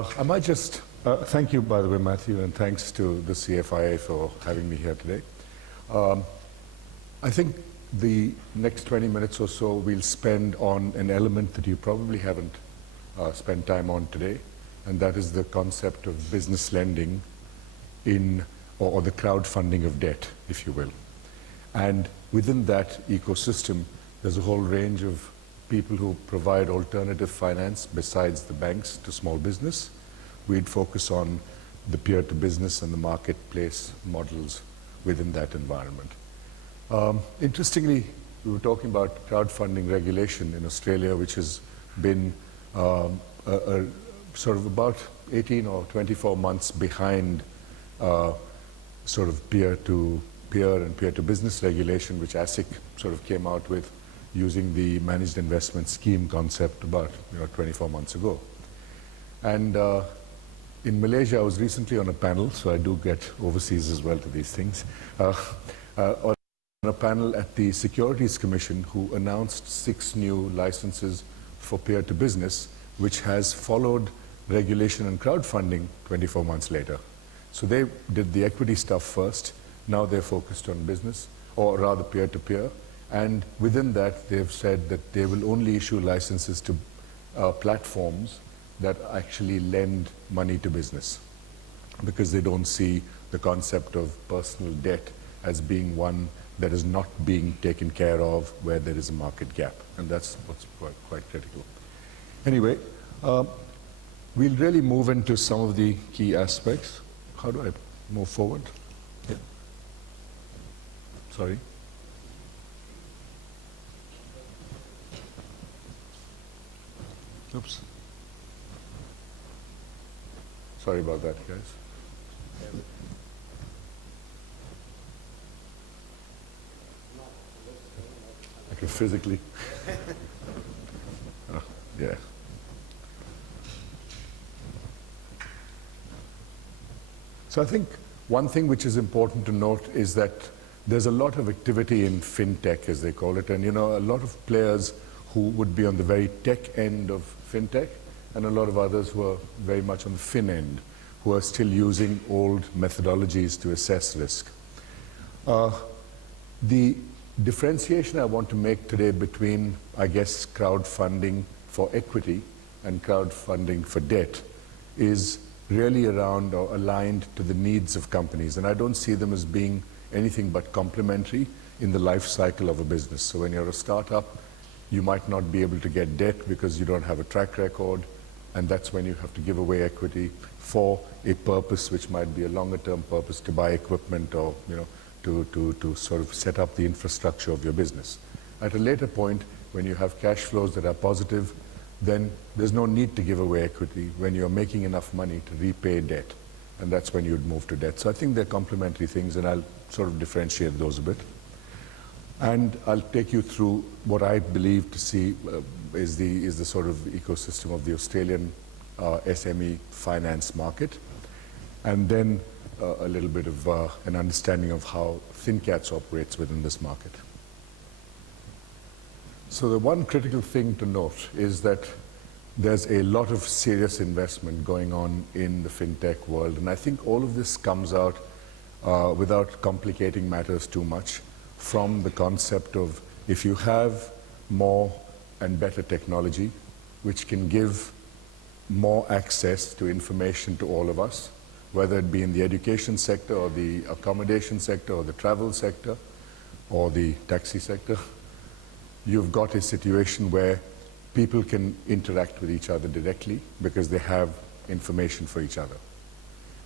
I might just thank you, by the way, Matthew, and thanks to the CFIA for having me here today. I think the next 20 minutes or so we'll spend on an element that you probably haven't spent time on today, and that is the concept of business lending or the crowdfunding of debt, if you will. And within that ecosystem, there's a whole range of people who provide alternative finance besides the banks to small business. We'd focus on the peer-to-business and the marketplace models within that environment. Interestingly, we were talking about crowdfunding regulation in Australia, which has been sort of about 18 or 24 months behind sort of peer-to-peer and peer-to-business regulation, which ASIC sort of came out with using the managed investment scheme concept about 24 months ago. And in Malaysia, I was recently on a panel, so I do get overseas as well to these things, on a panel at the Securities Commission who announced 6 new licenses for peer-to-business, which has followed regulation and crowdfunding 24 months later. So they did the equity stuff first, now they're focused on business, or rather peer-to-peer, and within that they've said that they will only issue licenses to platforms that actually lend money to business, because they don't see the concept of personal debt as being one that is not being taken care of where there is a market gap, and that's what's quite critical. Anyway, we'll really move into some of the key aspects. How do I move forward? Yeah. Sorry. Oops. Sorry about that, guys. I can physically. Oh, yeah. So I think one thing which is important to note is that there's a lot of activity in fintech, as they call it, and a lot of players who would be on the very tech end of fintech, and a lot of others who are very much on the fin end, who are still using old methodologies to assess risk. The differentiation I want to make today between, I guess, crowdfunding for equity and crowdfunding for debt is really around or aligned to the needs of companies, and I don't see them as being anything but complementary in the life cycle of a business. So when you're a startup, you might not be able to get debt because you don't have a track record, and that's when you have to give away equity for a purpose which might be a longer term purpose, to buy equipment or to sort of set up the infrastructure of your business. At a later point, when you have cash flows that are positive, then there's no need to give away equity when you're making enough money to repay debt, and that's when you'd move to debt. So I think they're complementary things, and I'll sort of differentiate those a bit. And I'll take you through what I believe to see is the sort of ecosystem of the Australian SME finance market, and then a little bit of an understanding of how ThinCats operates within this market. So the one critical thing to note is that there's a lot of serious investment going on in the fintech world, and I think all of this comes out without complicating matters too much from the concept of, if you have more and better technology which can give more access to information to all of us, whether it be in the education sector or the accommodation sector or the travel sector or the taxi sector, you've got a situation where people can interact with each other directly because they have information for each other.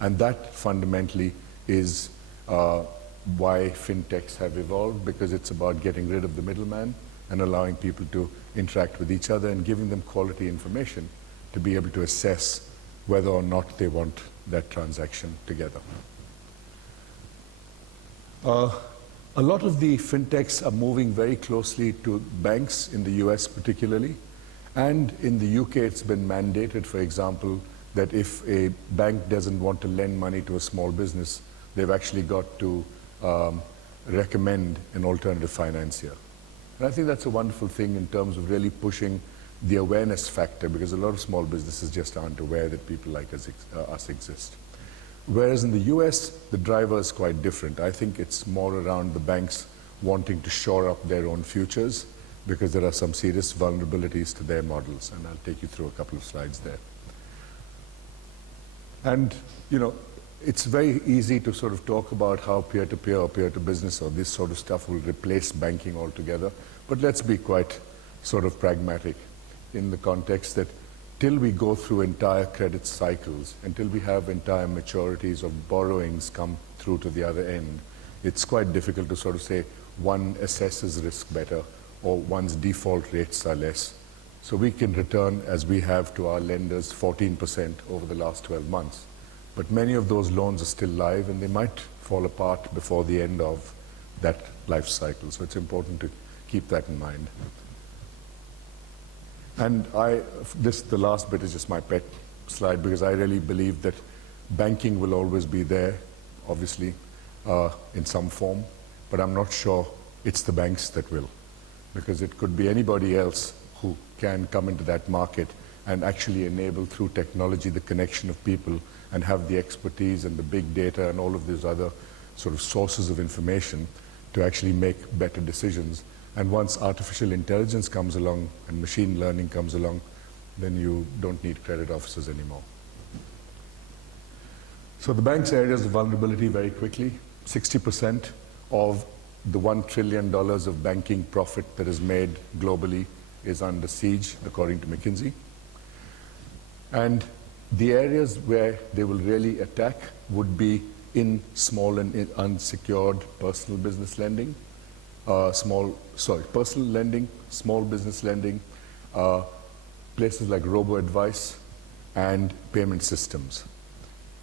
And that fundamentally is why fintechs have evolved, because it's about getting rid of the middleman and allowing people to interact with each other and giving them quality information to be able to assess whether or not they want that transaction together. A lot of the fintechs are moving very closely to banks in the US particularly, and in the UK it's been mandated, for example, that if a bank doesn't want to lend money to a small business, they've actually got to recommend an alternative financier. And I think that's a wonderful thing in terms of really pushing the awareness factor, because a lot of small businesses just aren't aware that people like us exist. Whereas in the US, the driver is quite different. I think it's more around the banks wanting to shore up their own futures, because there are some serious vulnerabilities to their models, and I'll take you through a couple of slides there. And, you know, it's very easy to sort of talk about how peer-to-peer or peer-to-business or this sort of stuff will replace banking altogether, but let's be quite sort of pragmatic in the context that till we go through entire credit cycles, until we have entire maturities of borrowings come through to the other end, it's quite difficult to sort of say one assesses risk better or one's default rates are less. So we can return, as we have to our lenders, 14% over the last 12 months. But many of those loans are still live, and they might fall apart before the end of that life cycle. So it's important to keep that in mind. And the last bit is just my pet slide, because I really believe that banking will always be there, obviously, in some form, but I'm not sure it's the banks that will, because it could be anybody else who can come into that market and actually enable through technology the connection of people and have the expertise and the big data and all of these other sort of sources of information to actually make better decisions. And once artificial intelligence comes along and machine learning comes along, then you don't need credit officers anymore. So the bank's areas of vulnerability very quickly. 60% of the $1 trillion of banking profit that is made globally is under siege, according to McKinsey. And the areas where they will really attack would be in small and unsecured personal business lending, personal lending, small business lending, places like robo-advice, and payment systems.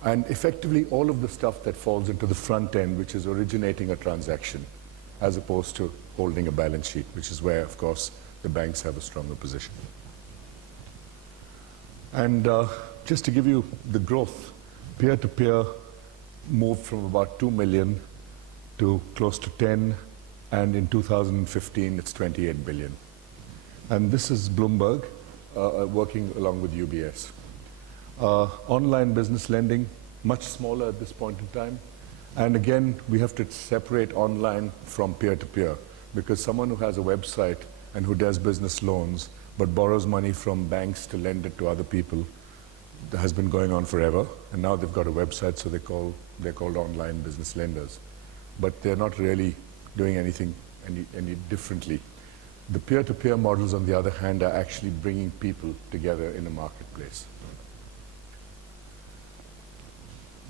And effectively, all of the stuff that falls into the front end, which is originating a transaction, as opposed to holding a balance sheet, which is where, of course, the banks have a stronger position. And just to give you the growth, peer-to-peer moved from about 2 million to close to 10, and in 2015, it's 28 billion. And this is Bloomberg working along with UBS. Online business lending, much smaller at this point in time. And again, we have to separate online from peer-to-peer, because someone who has a website and who does business loans but borrows money from banks to lend it to other people, that has been going on forever. And now they've got a website, so they're called online business lenders. But they're not really doing anything any differently. The peer-to-peer models, on the other hand, are actually bringing people together in a marketplace.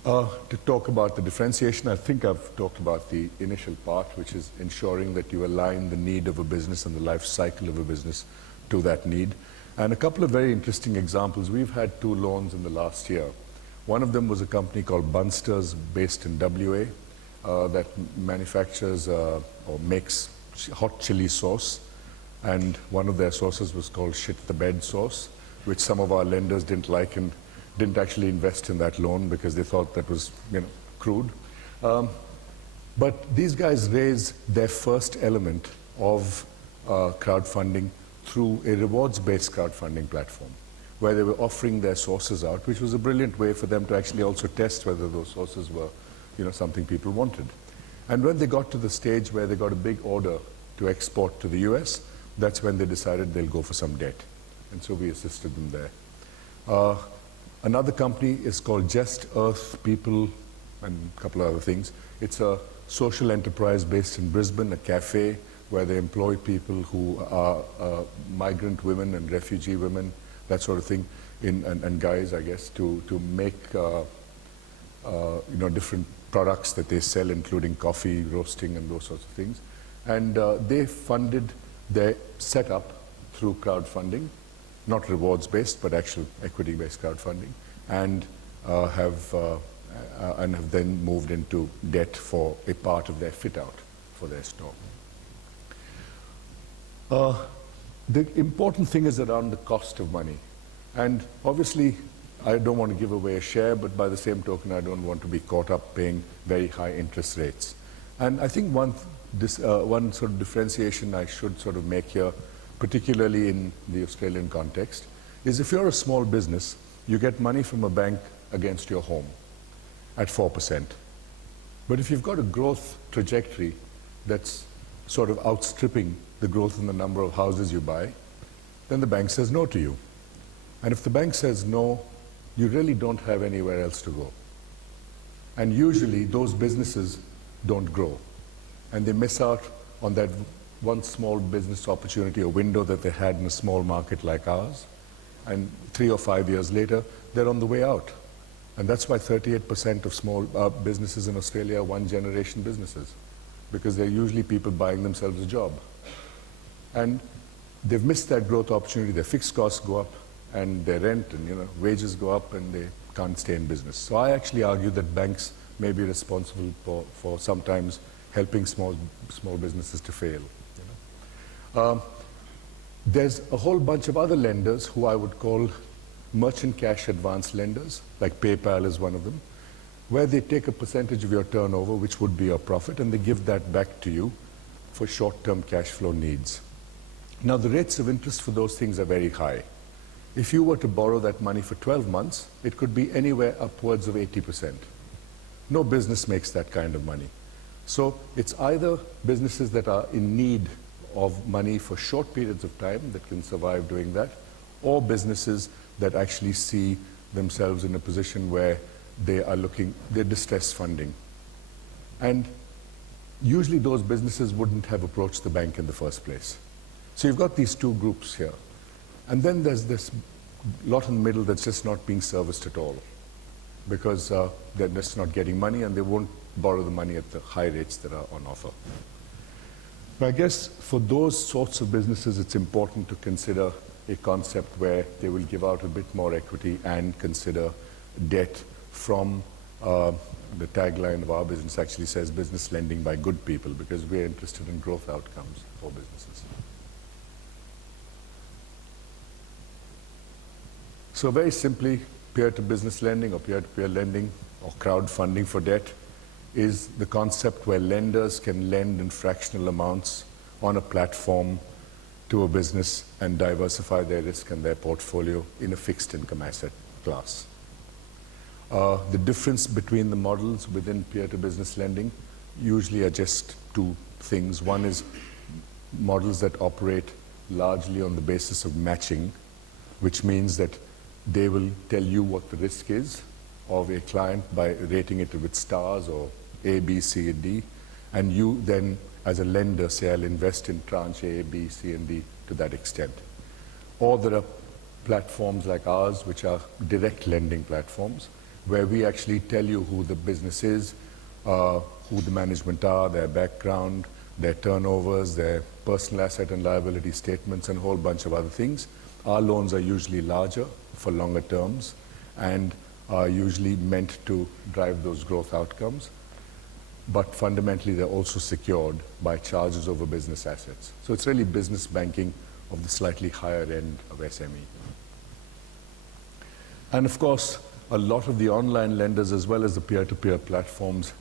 To talk about the differentiation, I think I've talked about the initial part, which is ensuring that you align the need of a business and the life cycle of a business to that need. And a couple of very interesting examples. We've had 2 loans in the last year. One of them was a company called Bunsters, based in WA, that manufactures or makes hot chili sauce. And one of their sauces was called Shit the Bed sauce, which some of our lenders didn't like and didn't actually invest in that loan because they thought that was, crude. But these guys raised their first element of crowdfunding through a rewards-based crowdfunding platform, where they were offering their sources out, which was a brilliant way for them to actually also test whether those sources were, something people wanted. And when they got to the stage where they got a big order to export to the US, that's when they decided they'll go for some debt. And so we assisted them there. Another company is called Just Earth People, and a couple of other things. It's a social enterprise based in Brisbane, a cafe where they employ people who are migrant women and refugee women, that sort of thing, and guys, I guess, to make different products that they sell, including coffee, roasting, and those sorts of things. And they funded their setup through crowdfunding, not rewards-based, but actual equity-based crowdfunding, and have then moved into debt for a part of their fit-out for their store. The important thing is around the cost of money. And obviously, I don't want to give away a share, but by the same token, I don't want to be caught up paying very high interest rates. And I think one sort of differentiation I should sort of make here, particularly in the Australian context, is if you're a small business, you get money from a bank against your home at 4%. But if you've got a growth trajectory that's sort of outstripping the growth in the number of houses you buy, then the bank says no to you. And if the bank says no, you really don't have anywhere else to go. And usually those businesses don't grow. And they miss out on that one small business opportunity, a window that they had in a small market like ours. And 3 or 5 years later, they're on the way out. And that's why 38% of small businesses in Australia are one-generation businesses, because they're usually people buying themselves a job. And they've missed that growth opportunity. Their fixed costs go up, and their rent and wages go up, and they can't stay in business. So I actually argue that banks may be responsible for sometimes helping small businesses to fail. There's a whole bunch of other lenders who I would call merchant cash advance lenders, like PayPal is one of them, where they take a percentage of your turnover, which would be your profit, and they give that back to you for short-term cash flow needs. Now, the rates of interest for those things are very high. If you were to borrow that money for 12 months, it could be anywhere upwards of 80%. No business makes that kind of money. So it's either businesses that are in need of money for short periods of time that can survive doing that, or businesses that actually see themselves in a position where they're distress funding. And usually those businesses wouldn't have approached the bank in the first place. So you've got these two groups here. And then there's this lot in the middle that's just not being serviced at all, because they're just not getting money, and they won't borrow the money at the high rates that are on offer. But I guess for those sorts of businesses, it's important to consider a concept where they will give out a bit more equity and consider debt from the tagline of our business actually says business lending by good people, because we're interested in growth outcomes for businesses. So very simply, peer-to-business lending or peer-to-peer lending or crowdfunding for debt is the concept where lenders can lend in fractional amounts on a platform to a business and diversify their risk and their portfolio in a fixed income asset class. The difference between the models within peer-to-business lending usually are just two things. One is models that operate largely on the basis of matching, which means that they will tell you what the risk is of a client by rating it with stars or A, B, C, and D. And you then, as a lender, say, I'll invest in tranche A, B, C, and D to that extent. Or there are platforms like ours, which are direct lending platforms, where we actually tell you who the business is, who the management are, their background, their turnovers, their personal asset and liability statements, and a whole bunch of other things. Our loans are usually larger for longer terms and are usually meant to drive those growth outcomes. But fundamentally, they're also secured by charges over business assets. So it's really business banking of the slightly higher end of SME. And of course, a lot of the online lenders, as well as the peer-to-peer platforms,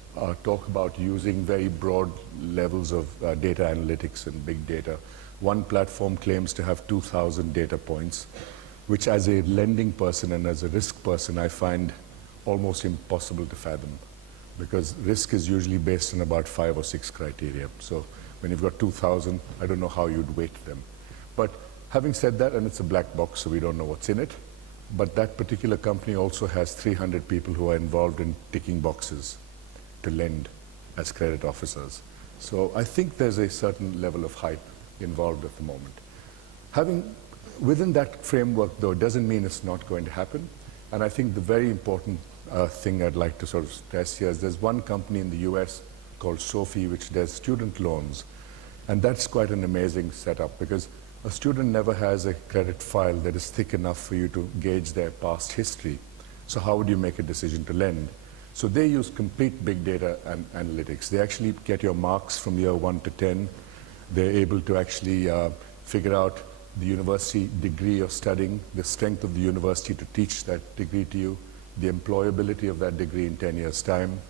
talk about using very broad levels of data analytics and big data. One platform claims to have 2,000 data points, which as a lending person and as a risk person, I find almost impossible to fathom, because risk is usually based on about 5 or 6 criteria. So when you've got 2,000, I don't know how you'd weight them. But having said that, and it's a black box, so we don't know what's in it, but that particular company also has 300 people who are involved in ticking boxes to lend as credit officers. So I think there's a certain level of hype involved at the moment. Within that framework, though, doesn't mean it's not going to happen. And I think the very important thing I'd like to sort of stress here is there's one company in the US called Sophie, which does student loans. And that's quite an amazing setup, because a student never has a credit file that is thick enough for you to gauge their past history. So how would you make a decision to lend? So they use complete big data and analytics. They actually get your marks from year 1 to 10. They're able to actually figure out the university degree you're studying, the strength of the university to teach that degree to you, the employability of that degree in 10 years' time,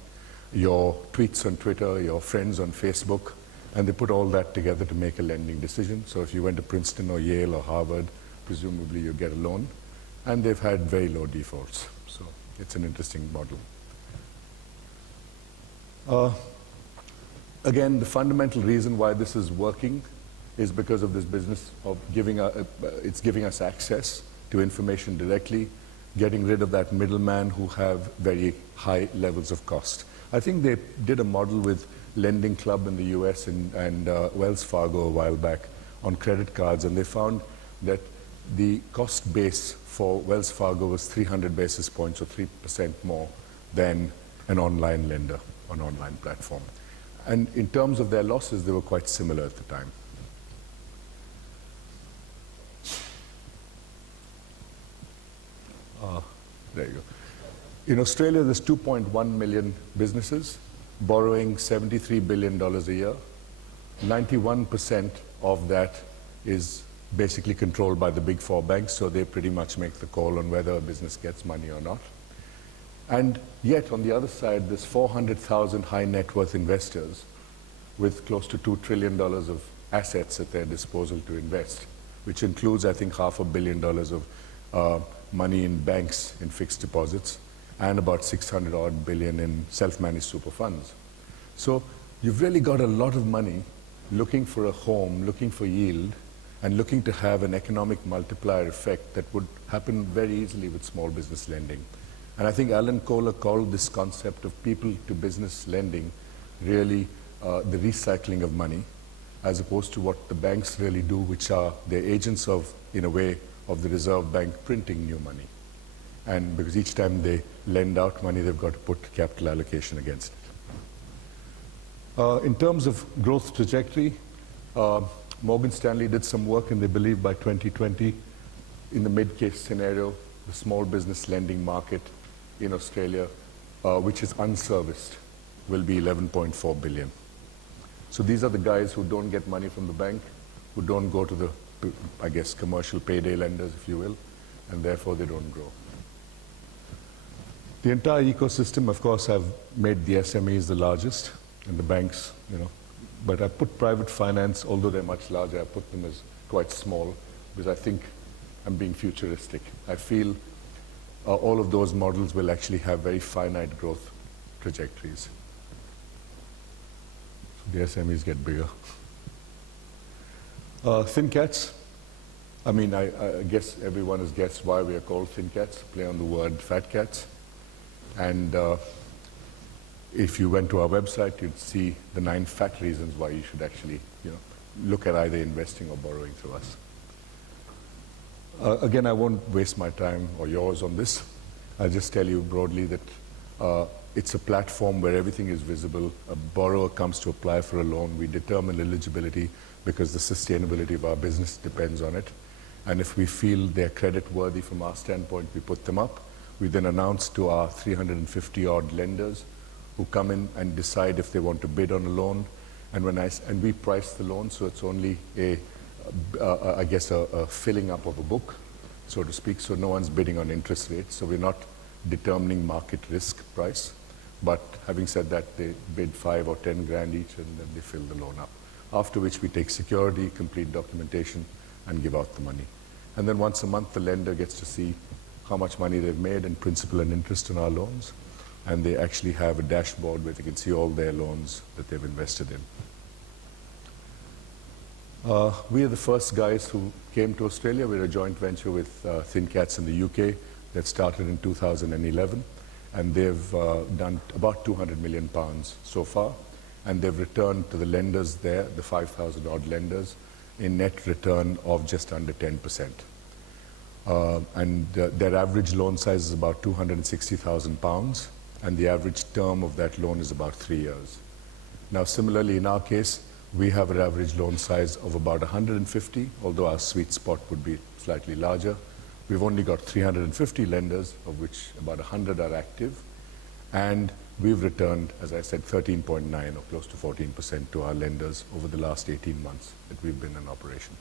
your tweets on Twitter, your friends on Facebook, and they put all that together to make a lending decision. So if you went to Princeton or Yale or Harvard, presumably you get a loan, and they've had very low defaults. So it's an interesting model. Again, the fundamental reason why this is working is because of this business of it's giving us access to information directly, getting rid of that middleman who have very high levels of cost. I think they did a model with Lending Club in the US and Wells Fargo a while back on credit cards, and they found that the cost base for Wells Fargo was 300 basis points or 3% more than an online lender, an online platform. And in terms of their losses, they were quite similar at the time. There you go. In Australia, there's 2.1 million businesses borrowing $73 billion a year. 91% of that is basically controlled by the big four banks, so they pretty much make the call on whether a business gets money or not. And yet, on the other side, there's 400,000 high net worth investors with close to $2 trillion of assets at their disposal to invest, which includes, I think, $500 million of money in banks in fixed deposits and about 600 odd billion in self-managed super funds. So you've really got a lot of money looking for a home, looking for yield, and looking to have an economic multiplier effect that would happen very easily with small business lending. And I think Alan Kohler called this concept of people-to-business lending really the recycling of money, as opposed to what the banks really do, which are they're agents of, in a way, of the Reserve Bank printing new money. And because each time they lend out money, they've got to put capital allocation against it. In terms of growth trajectory, Morgan Stanley did some work, and they believe by 2020, in the mid-case scenario, the small business lending market in Australia, which is unserviced, will be 11.4 billion. So these are the guys who don't get money from the bank, who don't go to the, I guess, commercial payday lenders, if you will, and therefore they don't grow. The entire ecosystem, of course, I've made the SMEs the largest, and the banks, you know, but I put private finance, although they're much larger, I put them as quite small, because I think I'm being futuristic. I feel all of those models will actually have very finite growth trajectories. So the SMEs get bigger. Thin cats. I mean, I guess everyone has guessed why we are called thin cats, play on the word fat cats. And if you went to our website, you'd see the 9 fat reasons why you should actually, you know, look at either investing or borrowing through us. Again, I won't waste my time or yours on this. I'll just tell you broadly that it's a platform where everything is visible. A borrower comes to apply for a loan. We determine eligibility because the sustainability of our business depends on it. And if we feel they're credit worthy from our standpoint, we put them up. We then announce to our 350 odd lenders who come in and decide if they want to bid on a loan. And we price the loan, so it's only I guess a filling up of a book, so to speak. So no one's bidding on interest rates. So we're not determining market risk price. But having said that, they bid 5 or 10 grand each, and then they fill the loan up. After which we take security, complete documentation, and give out the money. And then once a month, the lender gets to see how much money they've made in principal and interest on our loans. And they actually have a dashboard where they can see all their loans that they've invested in. We are the first guys who came to Australia. We're a joint venture with Thin Cats in the UK that started in 2011. And they've done about 200 million pounds so far. And they've returned to the lenders there, the 5,000 odd lenders, a net return of just under 10%. Their average loan size is about 260,000 pounds, and the average term of that loan is about 3 years. Now, similarly, in our case, we have an average loan size of about 150, although our sweet spot would be slightly larger. We've only got 350 lenders, of which about 100 are active, and we've returned, as I said, 13.9 or close to 14% to our lenders over the last 18 months that we've been in operation.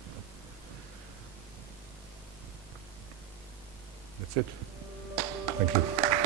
That's it. Thank you.